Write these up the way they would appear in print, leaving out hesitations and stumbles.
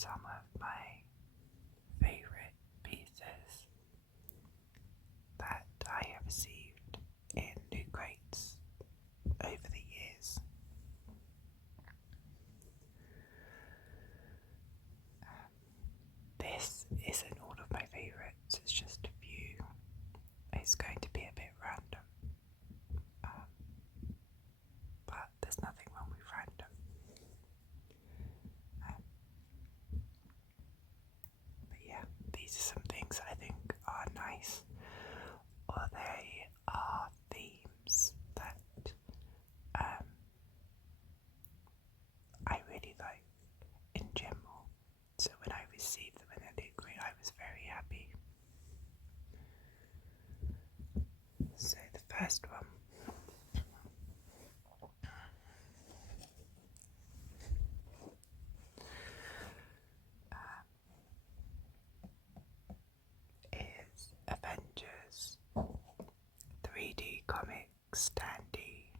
some of my favourite pieces that I have received in Lootcrates over the years. This isn't all of my favourites, it's just a few. It's going to be a bit random, but there's nothing wrong with random. But yeah, these are some things I think are nice, or they are themes that I really like in general. So when I received them in a Lootcrate, I was very happy. So the first one is Avengers 3D comic standee.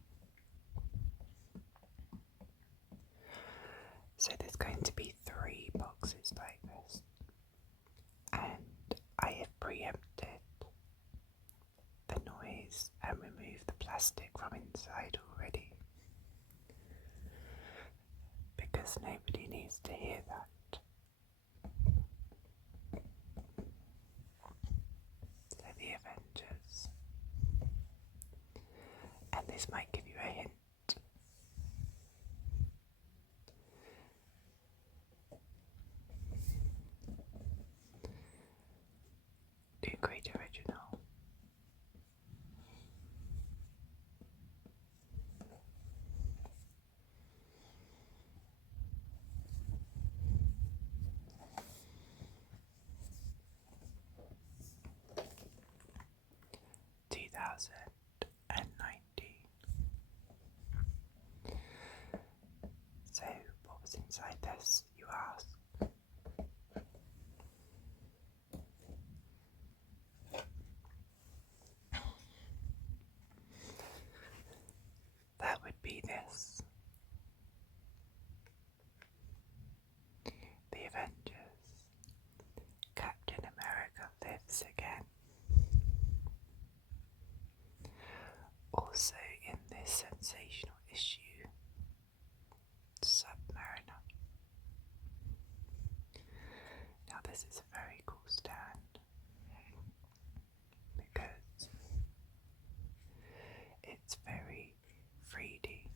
So there's going to be 3 boxes like this, and I have preempted the noise and removed the plastic from inside already, because nobody needs to hear that. So the Avengers, and this might give you a hint. Lootcrate original. And 19. So, what was inside this, you ask? That would be this. The Avengers. Captain America lives again. Also in this sensational issue, Submariner. Now this is a very cool stand because it's very 3D.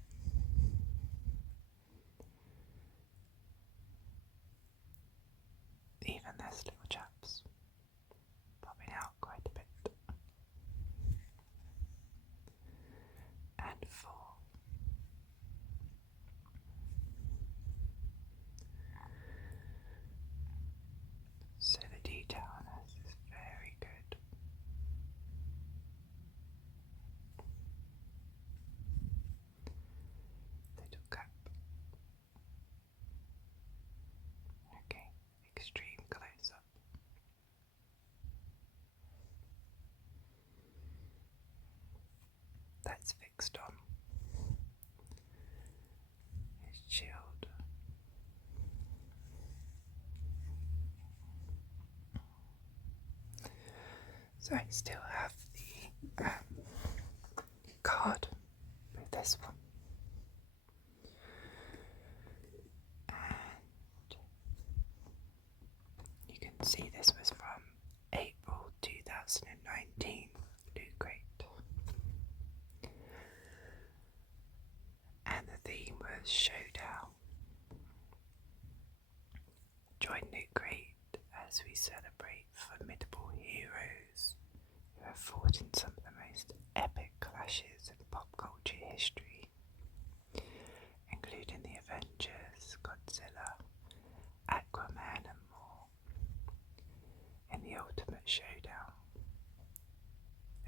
Even there's little chaps popping out quite a bit. And 4. So the detail on this is very good. Little cap. Okay, extreme close up. That's fixed on. His shield. So I still have the card with this one. And you can see this was from April 2019, Lootcrate. And the theme was Showdown. Join Lootcrate as we celebrate formidable heroes who have fought in some of the most epic clashes in pop culture history, including the Avengers, Godzilla, Aquaman and more. In the ultimate showdown,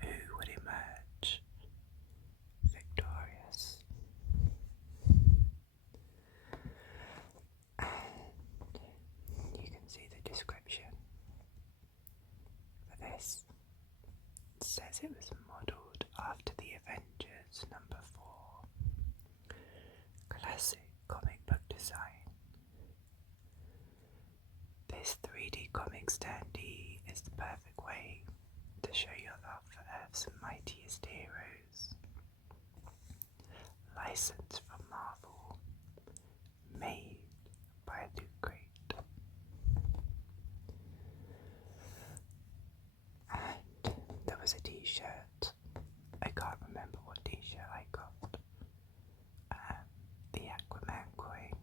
who would emerge victorious? And you can see the description for this. It says it was modelled after the Avengers number 4 perfect way to show your love for Earth's mightiest heroes. Licensed from Marvel, made by Lootcrate. And there was a t-shirt. I can't remember what t-shirt I got. The Aquaman coin,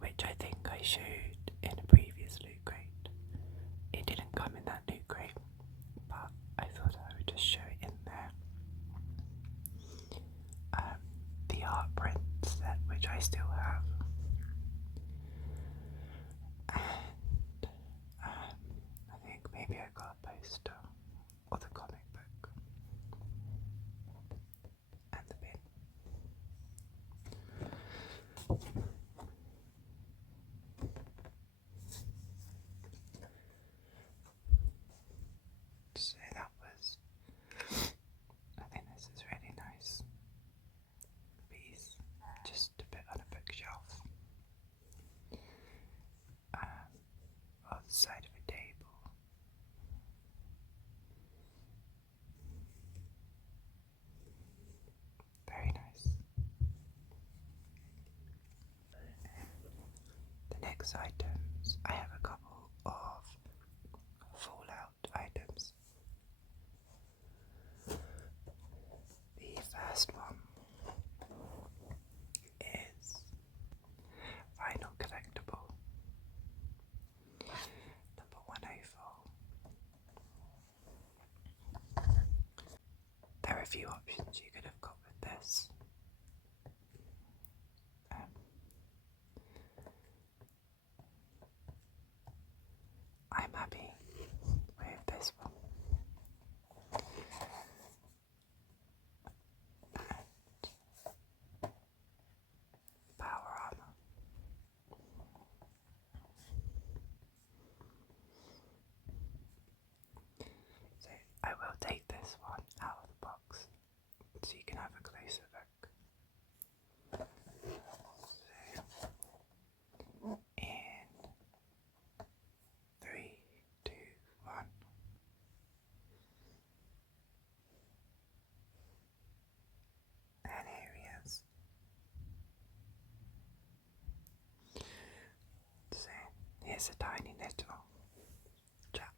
which I think I showed in a previous loot crate. It didn't come in that loot crate, but I thought I would just show it in there. The art print set, which I still have. And I think maybe I got a poster or the comic book and the pin. So that was, I think this is really nice piece, just to put on a bookshelf, on the side of a table. Very nice. The next items, I have a couple of Fallout items. The first one is Final Collectible number 104. There are a few options you could have got with this. I'm happy with this one. And power armor. So I will take this one out of the box so you can have a closer look. So, in 3, 2, 1. And here he is. So here's a tiny little chap.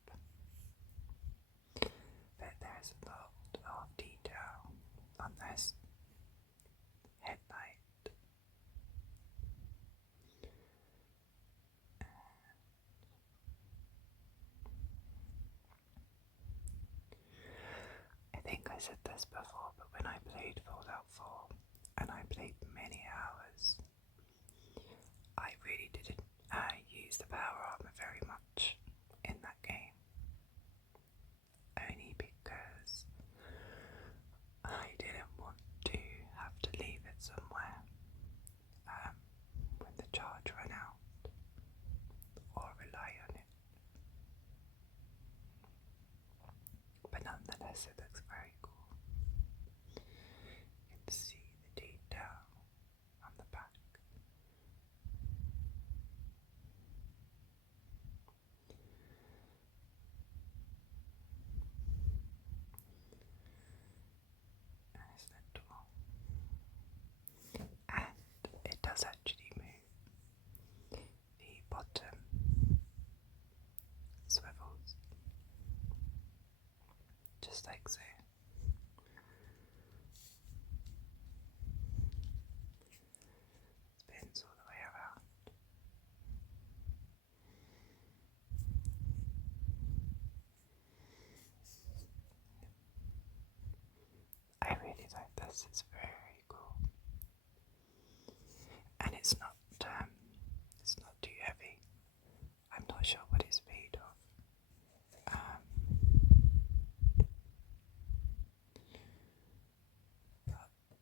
But there's a lot of detail on this headlight. I think I said this before, but when I played Fallout 4, and I played many hours, I really didn't use the power armor very much in that game. Only because I didn't want to have to leave it somewhere when the charge ran out, or rely on it. But nonetheless, it looks very cool. You can see the detail on the back. And it's little. And it does actually move. The bottom swivels, just like so. Spins all the way around. I really like this, it's very cool. And it's not too heavy. I'm not sure what it's made of.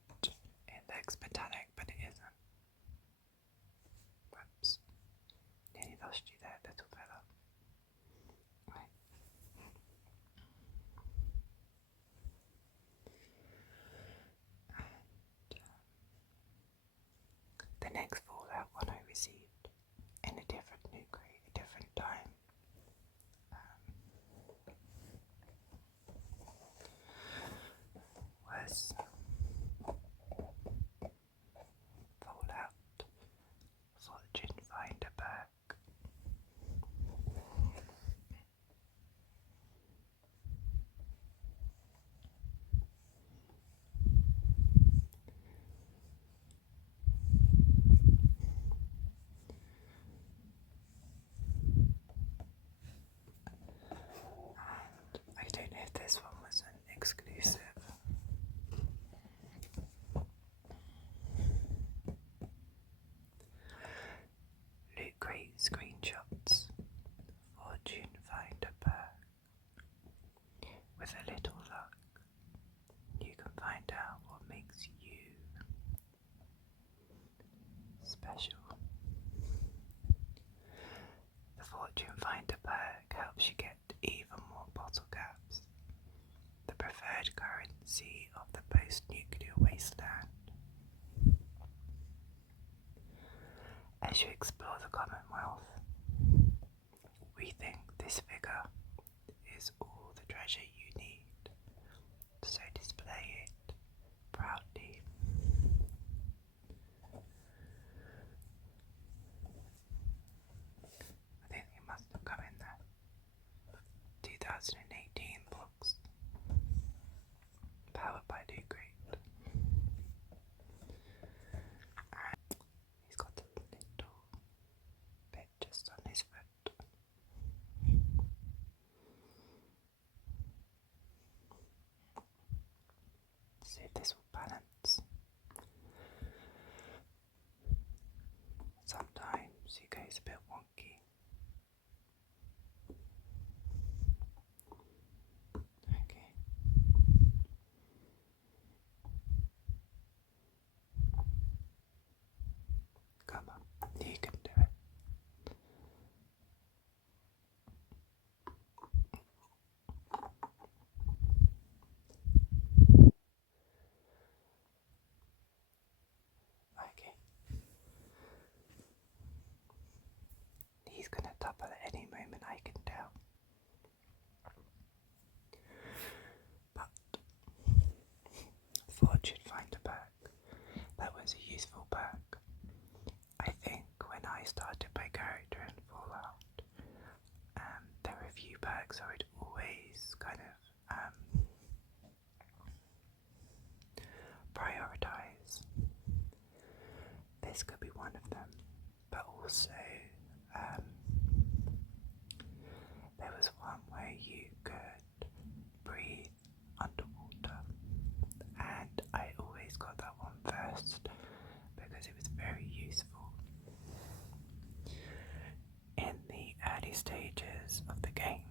But it looks metallic, but it isn't. Whoops. Nearly lost you there, little fella. Right. And the next Fallout one I received in a different loot crate, a different time. special. The Fortune Finder perk helps you get even more bottle caps, the preferred currency of the post-nuclear wasteland. As you explore the Commonwealth, we think this figure is all the treasure you need, so display it proudly. I think it must have come in there. 2018 box, powered by Lootcrate. And he's got a little bit just on his foot. See if this will balance. Sometimes he goes a bit wonky. Okay. Come on, you can do it. Okay. He's gonna topple at any moment, I can tell. But Fortune Finder perk, that was a useful perk. I think when I started my character in Fallout, there were a few perks I would always kind of prioritize. This could be one of them, but also there was one where you could breathe underwater, and I always got that one first because it was very useful. In the early stages of the game,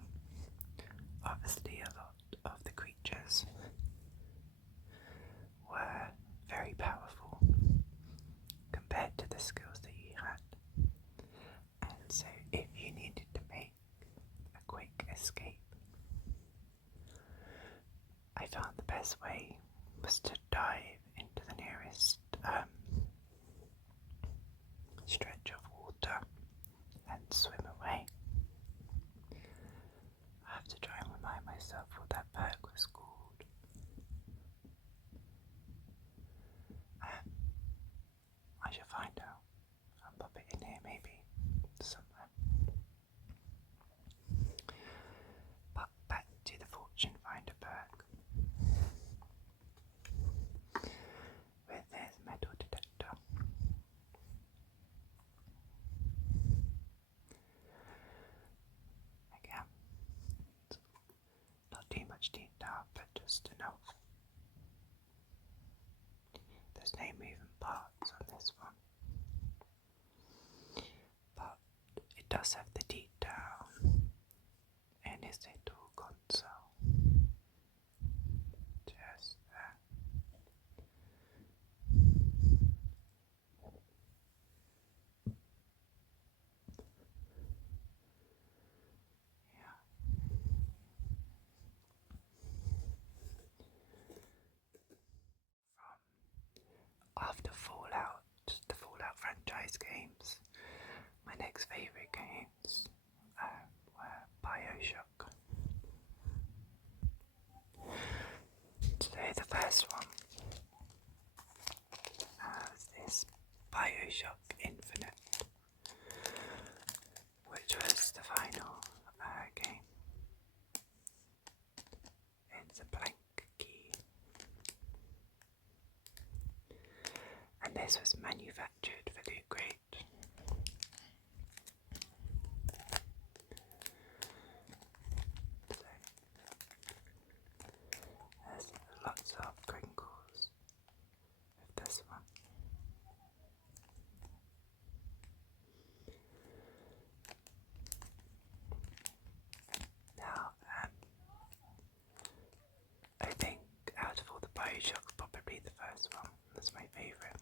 obviously a lot of the creatures were very powerful compared to the skills that you had, and so if you needed to make a quick escape, I found the best way was to dive into the nearest stretch of water and swim away. I have to try and remind myself what that perk was called. I should find out. I'll pop it in here maybe somewhere. But back to the Fortune Finder perk. With this metal detector. Again, not too much detail, but just enough. There's no moving parts on this one, but it does have the detail in his little console. Just there. Yeah. After Fallout, the Fallout franchise games, my next favourite games were Bioshock. Today the first one was this Bioshock Infinite, which was the final game. It's a blank key. And this was manufactured for Lootcrate. So, there's lots of crinkles with this one. Now, I think out of all the Bioshocks, probably the first one was my favourite.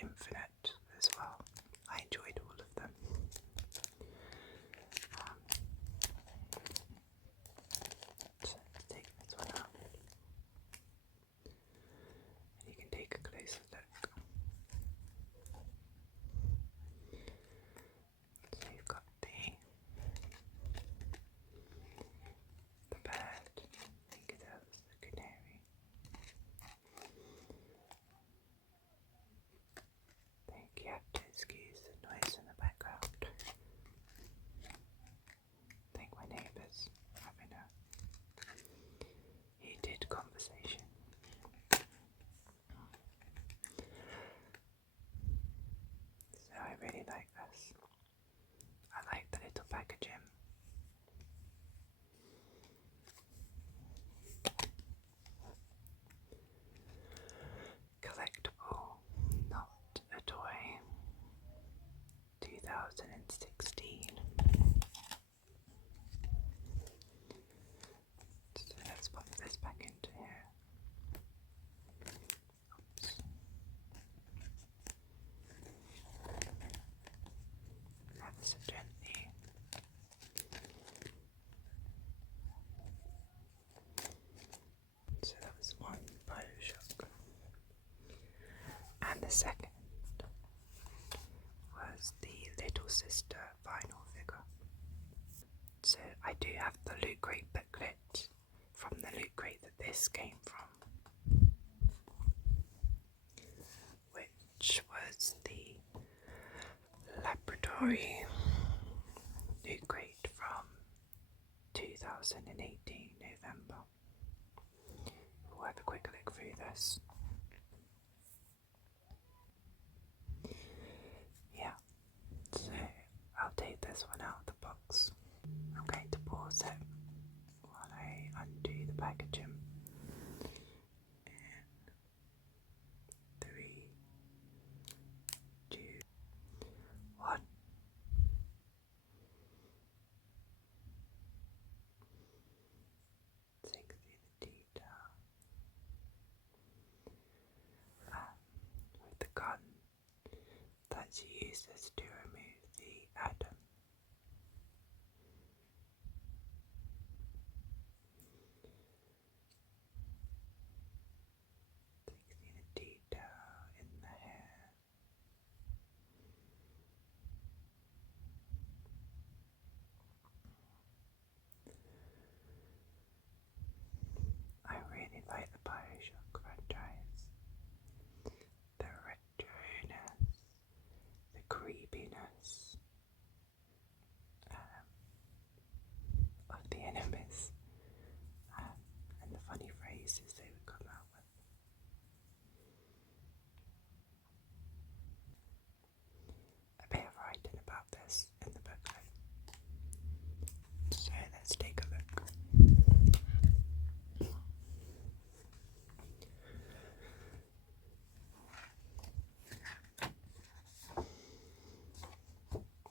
Infinite as well. I enjoyed all of them. So let's take this one out. And you can take a closer look. So you've got the bird. I think that was the canary. I think you have to excuse the noise in the background. I think my neighbour's having a heated conversation. So I really like this. I like the little packaging. Collectible, not a toy. 2016. So let's pop this back into here. Oops. Ever so gently. So that was one Bioshock. And the second was the Little Sister vinyl figure. So I do have the Lootcrate booklet from the Lootcrate that this came from, which was the Laboratory Lootcrate from 2018 November. We'll have a quick look through this. Yeah, so I'll take this one out of the box. I'm going to pause it while I undo the packaging. In 3, 2, 1. Sink through the detail. With the gun that's used to remove the atom. Sink through the detail in the hair. I really like the Bioshock franchise. The retroness, the creepiness of the enemies, and the funny phrases they would come out with. A bit of writing about this in the booklet. So let's take a look.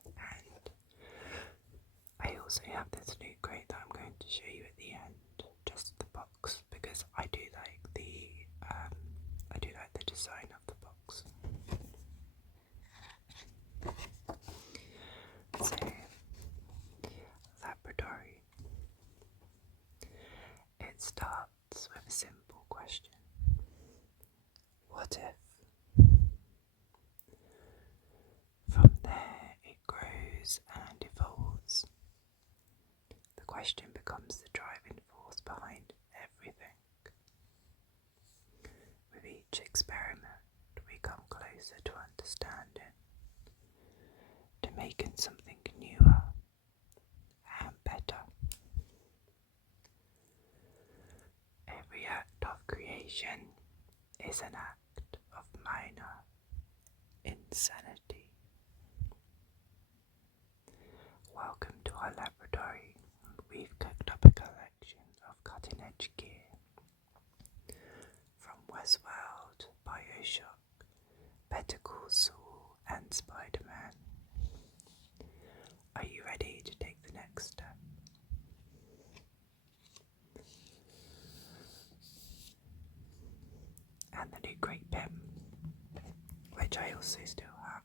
And I also have this Lootcrate that I'm going to show you at the end, just the box, because I do like the design of the box. So, laboratory. It starts with a simple question. What if? From there it grows and evolves. The question becomes the driving force behind everything. With each experiment, we come closer to understanding, to making something newer and better. Every act of creation is an act of minor insanity. Welcome to our laboratory. We've cooked up a collection of cutting-edge gear from Westworld, Bioshock, Better Call Saul, and Spider-Man. Are you ready to take the next step? And the Lootcrate pen, which which I also still have.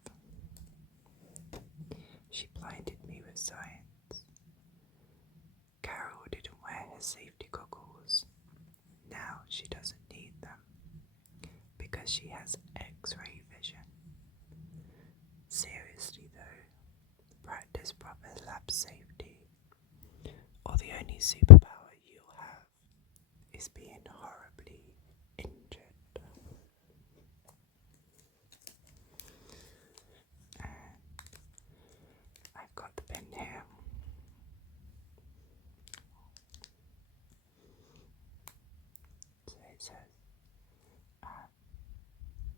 She blinded me with science. Carol didn't wear her safety goggles. Now she doesn't need them because she has X-ray vision. Seriously though, practice proper lab safety, or the only superpower you'll have is being horribly injured. And I've got the pen here. So it says,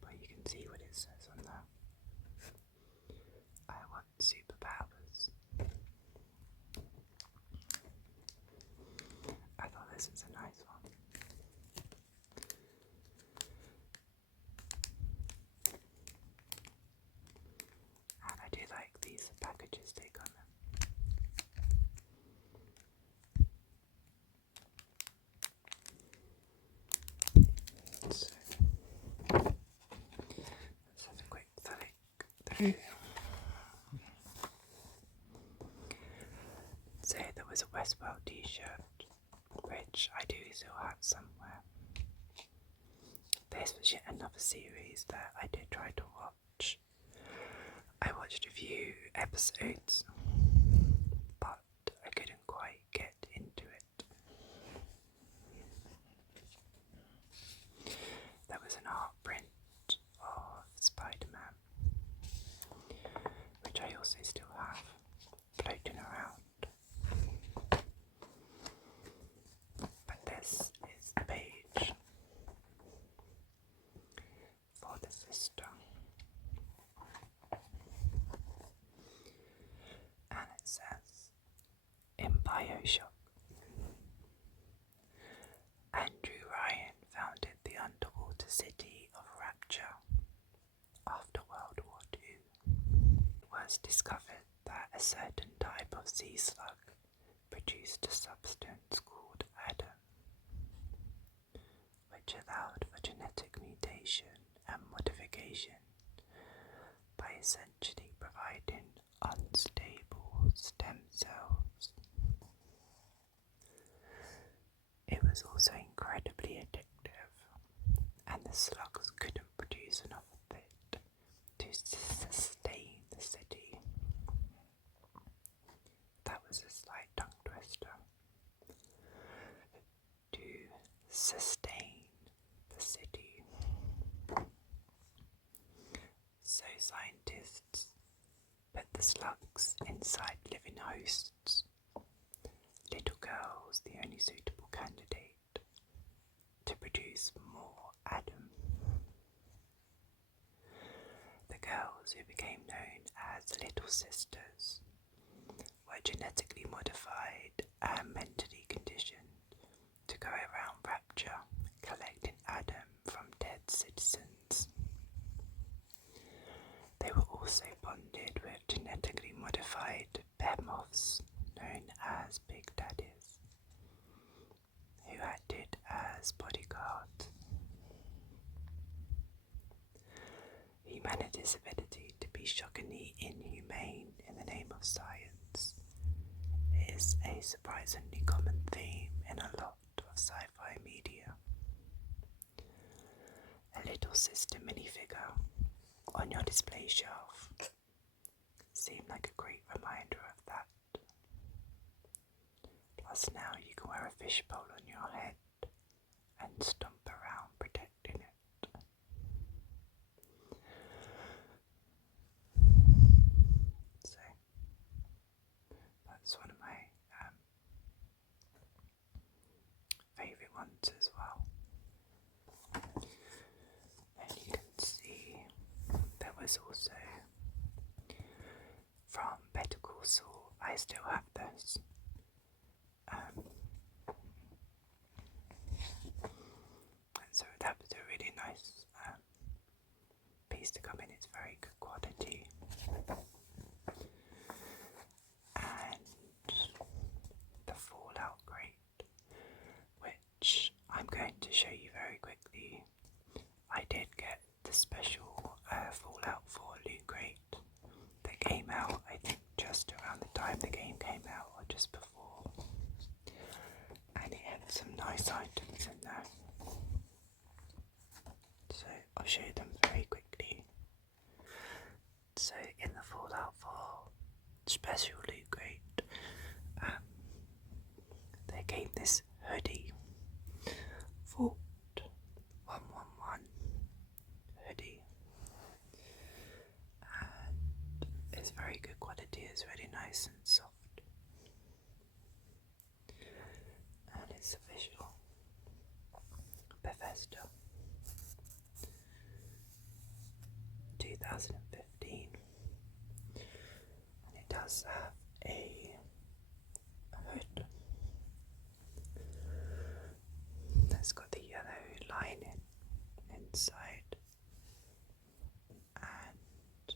but you can see what it says on that. I want superpowers. I thought this was a nice one. And I do like these packages they come in. So, let's have a quick flick through. So there was a Westworld t-shirt, which I do still have somewhere. This was yet another series that I did try to watch. I watched a few episodes, but I couldn't quite get into it. There was an art print of Spider-Man, which I also still have floating around. But this is the page for the sister. And it says, in Bioshock, Andrew Ryan founded the underwater city of Rapture after World War II. It was discovered that a certain type of sea slug produced a substance called Adam, which allowed for genetic mutation and modification by essentially providing unstable stem cells. It was also incredibly addictive, and the slugs couldn't produce enough of it to sustain the city. That was a slight tongue twister. To sustain the city. So scientists put the slugs inside living hosts, little girls the only suitable candidate to produce more Adam. The girls, who became known as Little Sisters, were genetically modified and mentally conditioned to go around Rapture collecting Adam from dead citizens. They were also bonded with genetically modified behemoths known as Big Daddies, who acted as bodyguards. Humanity's ability to be shockingly inhumane in the name of science is a surprisingly common theme in a lot of sci-fi media. A Little Sister minifigure on your display shelf seemed like a great reminder of that. Plus now you can wear a fishbowl on your head and stomp around protecting it. So that's one of my favourite ones as well. And you can see there was also from Better Call Saul. I still have this. So that was a really nice piece to come in. It's very good quality. And the Fallout crate, which I'm going to show you very quickly. I did get the special Fallout nice items in there. So I'll show you them very quickly. So in the Fallout 4 special Lootcrate, they gave this hoodie, Fort 111 hoodie, and it's very good quality. It's really nice and soft, and it's official Bethesda 2015, and it does have a hood that's got the yellow lining inside, and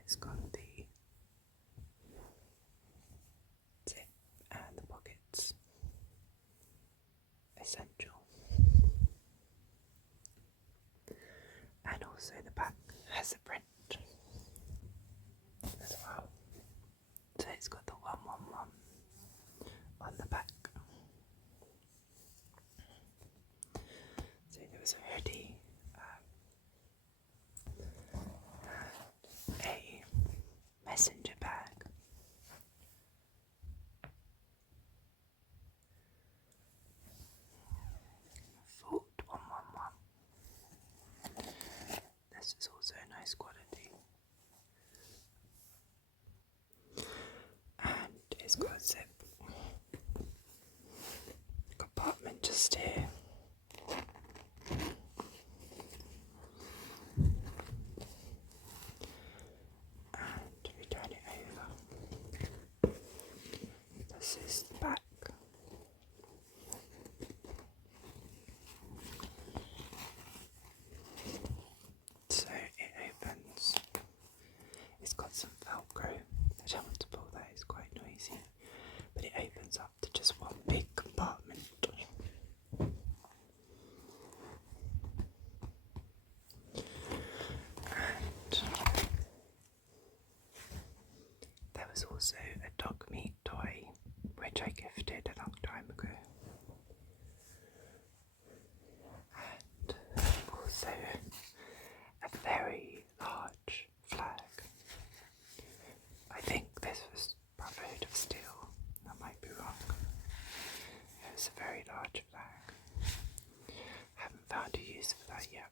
it's got the zip and the pockets, essential, and also the back has a print as well. So it's got the 111 on the back. So there was a hoodie, and a messenger bag, Fort 111. This is also nice quality, and it's got a zip compartment just here. And we turn it over. This is the back. So it opens. It's got some Velcro. I don't want to pull that, it's quite noisy. But it opens up to just one big compartment. And there was also a dog meat toy which I gifted a long time ago. And also a very large flag. I think this was Brotherhood of Steel. I might be wrong. It was a very large flag. Haven't found a use for that yet.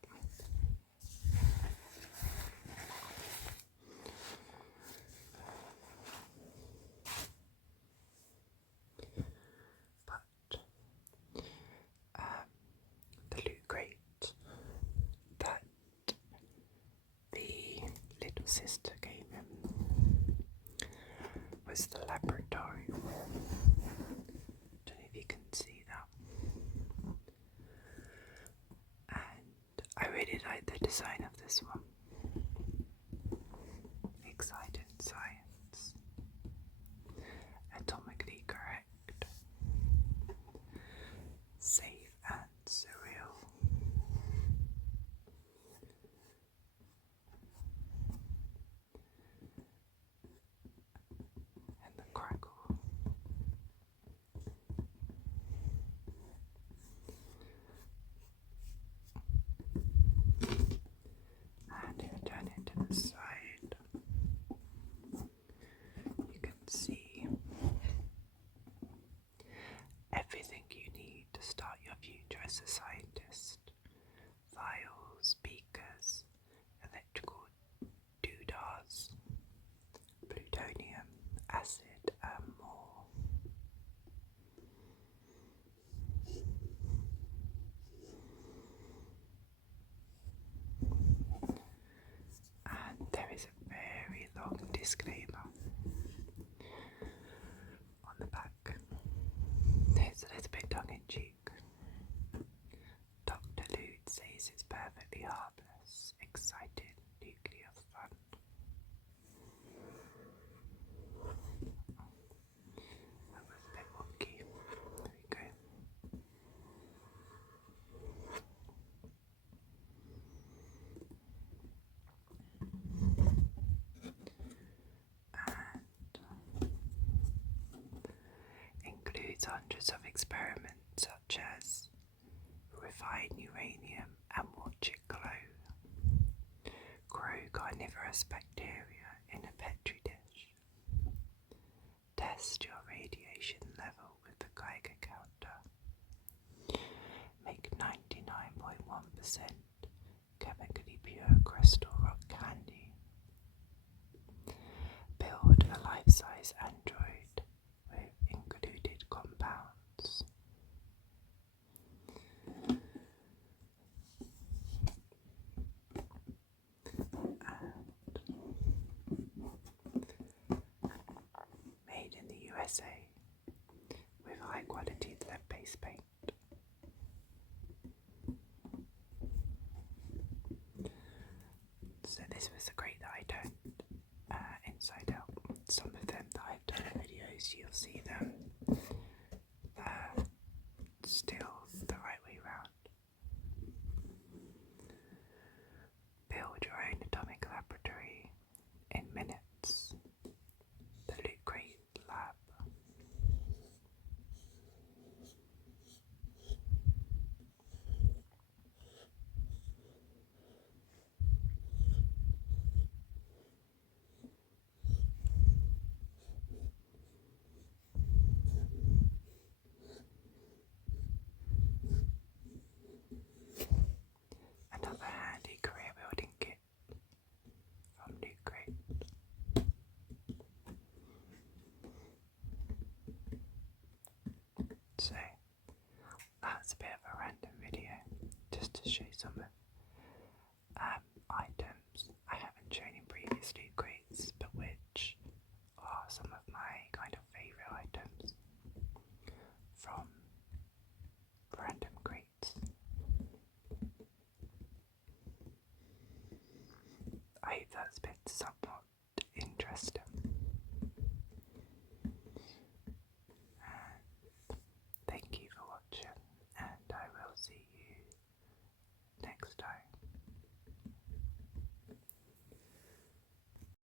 But the Loot Crate that the little sister came in was the laboratory. Don't know if you can see that. And I really like the design of this one. Exciting science. Atomically correct. Safe and surreal. And the crackle. And if you turn it to the side, you can see everything you need to start your future as a scientist. Vials, beakers, electrical doodahs, plutonium, acid, and more. And there is a very long disclaimer on the back. It's a little bit tongue-in-cheek. Dr. Loot says it's perfectly harmless, exciting nuclear fun. That was a bit wonky. There we go. includes hundreds of experiments such as refine uranium and watch it glow, grow carnivorous bacteria in a petri dish, test your radiation level with the Geiger counter, make 99.1% chemically pure crystal rock candy, build a life-size android with included compounds, made in the USA with high quality lead-based paint. So this was the crate that I turned inside out. Some of them that I've done videos, you'll see them still the right way round. Build your own atomic laboratory in minutes. The Lootcrate lab. Another handy career building kit from Lootcrate. So that's a bit of a random video just to show some of